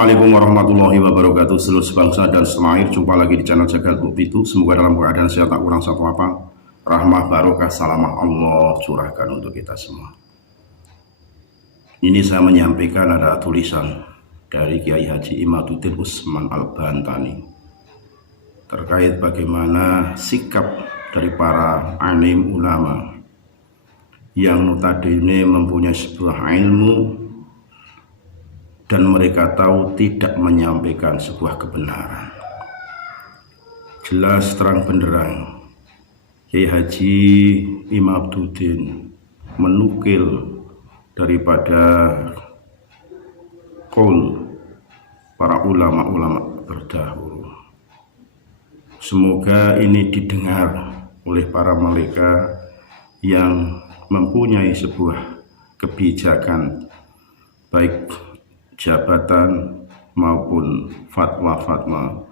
Assalamualaikum warahmatullahi wabarakatuh. Seluruh sebangsa dan setanah air, jumpa lagi di channel Jagat Bukti itu. Semoga dalam keadaan sehat tak kurang satu apa. Rahmah barokah salamah Allah curahkan untuk kita semua. Ini saya menyampaikan ada tulisan dari Kiai Haji Imaduddin Usman Al-Bantani terkait bagaimana sikap dari para alim ulama yang notabene mempunyai sebuah ilmu dan mereka tahu tidak menyampaikan sebuah kebenaran. Jelas terang benderang Kiai Haji Imaduddin menukil daripada qaul para ulama-ulama terdahulu. Semoga ini didengar oleh para mereka yang mempunyai sebuah kebijakan baik jabatan maupun fatwa-fatwa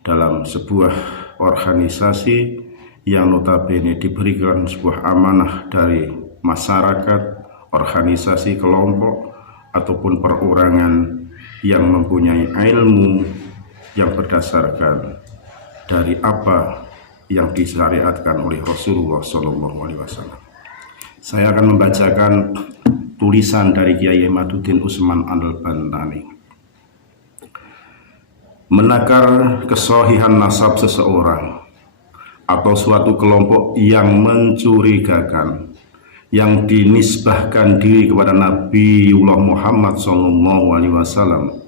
dalam sebuah organisasi yang notabene diberikan sebuah amanah dari masyarakat, organisasi, kelompok ataupun perorangan yang mempunyai ilmu yang berdasarkan dari apa yang disyariatkan oleh Rasulullah SAW. Saya akan membacakan tulisan dari Kiai Imaduddin Usman Al-Bantani. Menakar kesohihan nasab seseorang atau suatu kelompok yang mencurigakan, yang dinisbahkan diri kepada Nabiullah Muhammad SAW,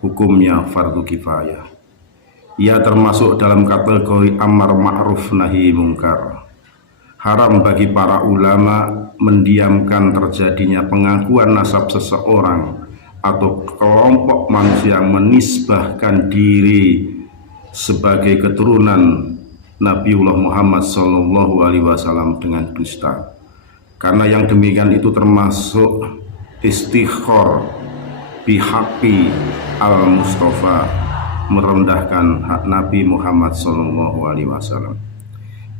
hukumnya fardu kifayah. Ia termasuk dalam kategori amar ma'ruf nahi mungkar. Haram bagi para ulama mendiamkan terjadinya pengakuan nasab seseorang atau kelompok manusia yang menisbahkan diri sebagai keturunan Nabiullah Muhammad SAW dengan dusta. Karena yang demikian itu termasuk istighfar bihaqi al-Mustafa, merendahkan hak Nabi Muhammad SAW.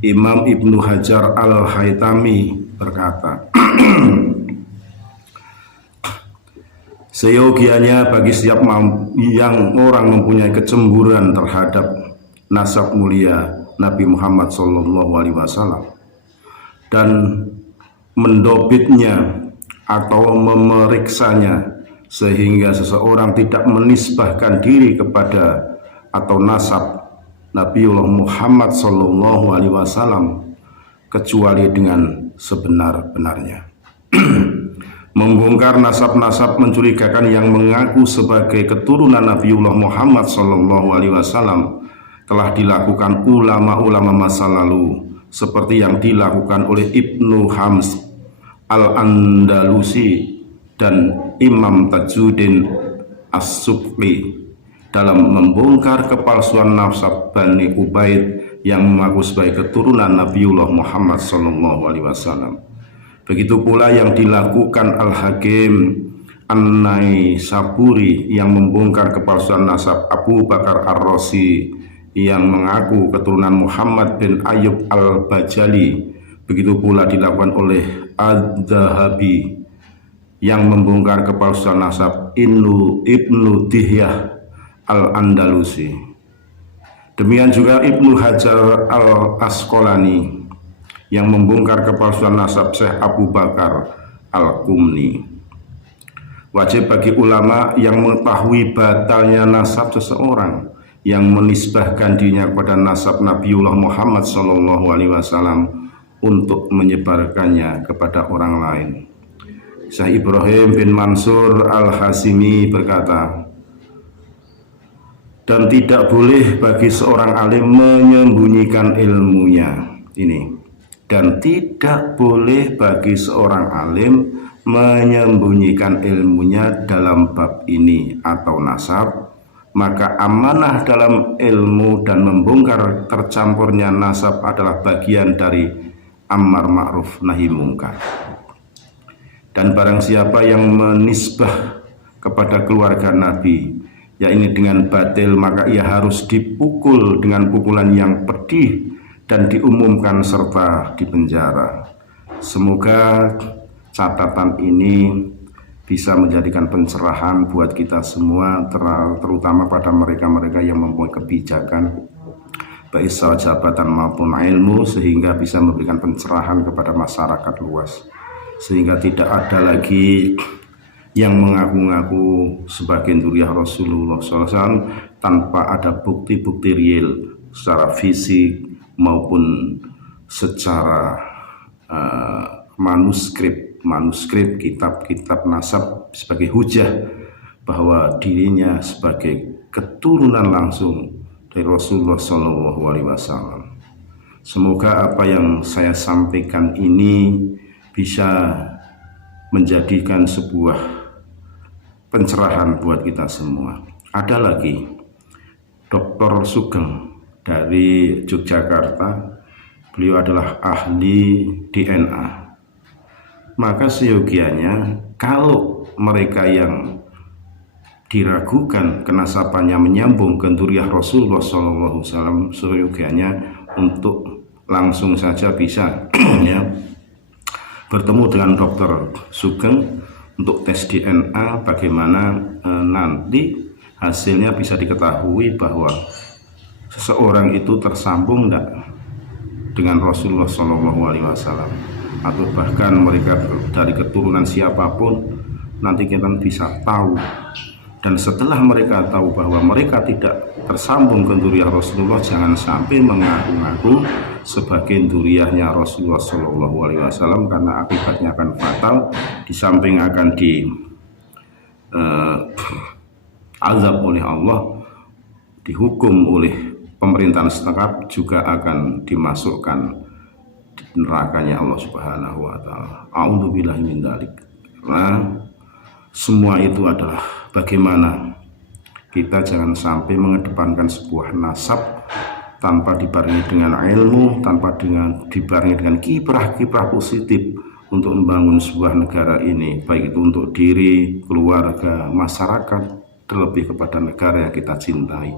Imam Ibnu Hajar Al-Haytami berkata, seyogianya bagi setiap yang orang mempunyai kecemburuan terhadap nasab mulia Nabi Muhammad SAW dan mendobitnya atau memeriksanya sehingga seseorang tidak menisbahkan diri kepada atau nasab Nabiullah Muhammad SAW kecuali dengan sebenar-benarnya. Membongkar nasab-nasab mencurigakan yang mengaku sebagai keturunan Nabiullah Muhammad SAW telah dilakukan ulama-ulama masa lalu, seperti yang dilakukan oleh Ibnu Hams Al-Andalusi dan Imam Tajuddin As-Subki dalam membongkar kepalsuan nasab Bani Ubaid yang mengaku sebagai keturunan Nabiullah Muhammad SAW. Begitu pula yang dilakukan Al-Hakim An-Naisaburi yang membongkar kepalsuan nasab Abu Bakar Ar-Razi yang mengaku keturunan Muhammad bin Ayyub Al-Bajali. Begitu pula dilakukan oleh Ad-Dhahabi yang membongkar kepalsuan nasab Ibnu Dihyah Al-Andalusi. Demikian juga Ibnu Hajar Al-Asqalani yang membongkar kepalsuan nasab Syekh Abu Bakar Al-Qumni. Wajib bagi ulama yang mengetahui batalnya nasab seseorang yang menisbahkan dirinya kepada nasab Nabiullah Muhammad SAW untuk menyebarkannya kepada orang lain. Syekh Ibrahim bin Mansur Al-Hasimi berkata, dan tidak boleh bagi seorang alim menyembunyikan ilmunya. Dan tidak boleh bagi seorang alim menyembunyikan ilmunya dalam bab ini atau nasab. Maka amanah dalam ilmu dan membongkar tercampurnya nasab adalah bagian dari amar ma'ruf nahi mungkar. Dan barang siapa yang menisbah kepada keluarga Nabi, ya ini dengan batil, maka ia harus dipukul dengan pukulan yang pedih dan diumumkan serta dipenjara. Semoga catatan ini bisa menjadikan pencerahan buat kita semua, terutama pada mereka-mereka yang mempunyai kebijakan baik secara jabatan maupun ilmu, sehingga bisa memberikan pencerahan kepada masyarakat luas, sehingga tidak ada lagi yang mengaku-ngaku sebagai zuriyah Rasulullah SAW tanpa ada bukti-bukti real secara fisik maupun secara manuskrip kitab-kitab nasab sebagai hujah bahwa dirinya sebagai keturunan langsung dari Rasulullah SAW. Semoga apa yang saya sampaikan ini bisa menjadikan sebuah pencerahan buat kita semua. Ada lagi Dr. Sugeng dari Yogyakarta. Beliau adalah ahli DNA. Maka seyogianya kalau mereka yang diragukan kenasabannya menyambung ke zuriyah Rasulullah SAW, seyogianya untuk langsung saja bisa ya, bertemu dengan Dr. Sugeng untuk tes DNA, bagaimana nanti hasilnya bisa diketahui bahwa seseorang itu tersambung tidak dengan Rasulullah SAW, atau bahkan mereka dari keturunan siapapun, nanti kita bisa tahu. Dan setelah mereka tahu bahwa mereka tidak tersambung ke zuriyah Rasulullah, jangan sampai mengaku-ngaku sebagai zuriyahnya Rasulullah SAW, karena akibatnya akan fatal. Di samping akan azab oleh Allah, dihukum oleh pemerintahan setempat, juga akan dimasukkan nerakanya Allah Subhanahu wa taala. A'udzubillahi min dzalik. Karena semua itu adalah bagaimana kita jangan sampai mengedepankan sebuah nasab tanpa dibarengi dengan ilmu, tanpa dibarengi dengan kiprah-kiprah positif untuk membangun sebuah negara ini, baik itu untuk diri, keluarga, masyarakat, terlebih kepada negara yang kita cintai,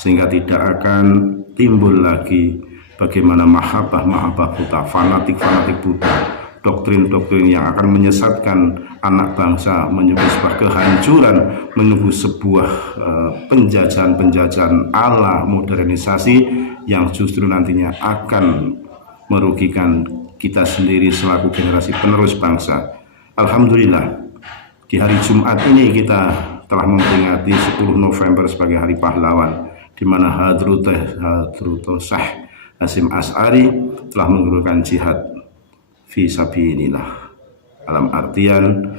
sehingga tidak akan timbul lagi bagaimana mahabbah buta, fanatik buta, doktrin-doktrin yang akan menyesatkan anak bangsa, menuju sebuah kehancuran, menuju sebuah penjajahan ala modernisasi yang justru nantinya akan merugikan kita sendiri selaku generasi penerus bangsa. Alhamdulillah, di hari Jumat ini kita telah memperingati 10 November sebagai Hari Pahlawan, di mana Hadratus Syekh Hasyim Asy'ari telah menggugurkan jihad fi sabilillah, dalam artian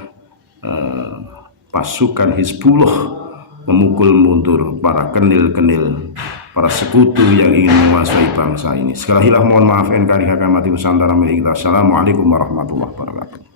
pasukan Hizbullah memukul mundur para kenil-kenil, para sekutu yang ingin menguasai bangsa ini. Sekali lagi mohon maaf NKRI Hakam Mati Nusantara milik kita. Assalamualaikum warahmatullahi wabarakatuh.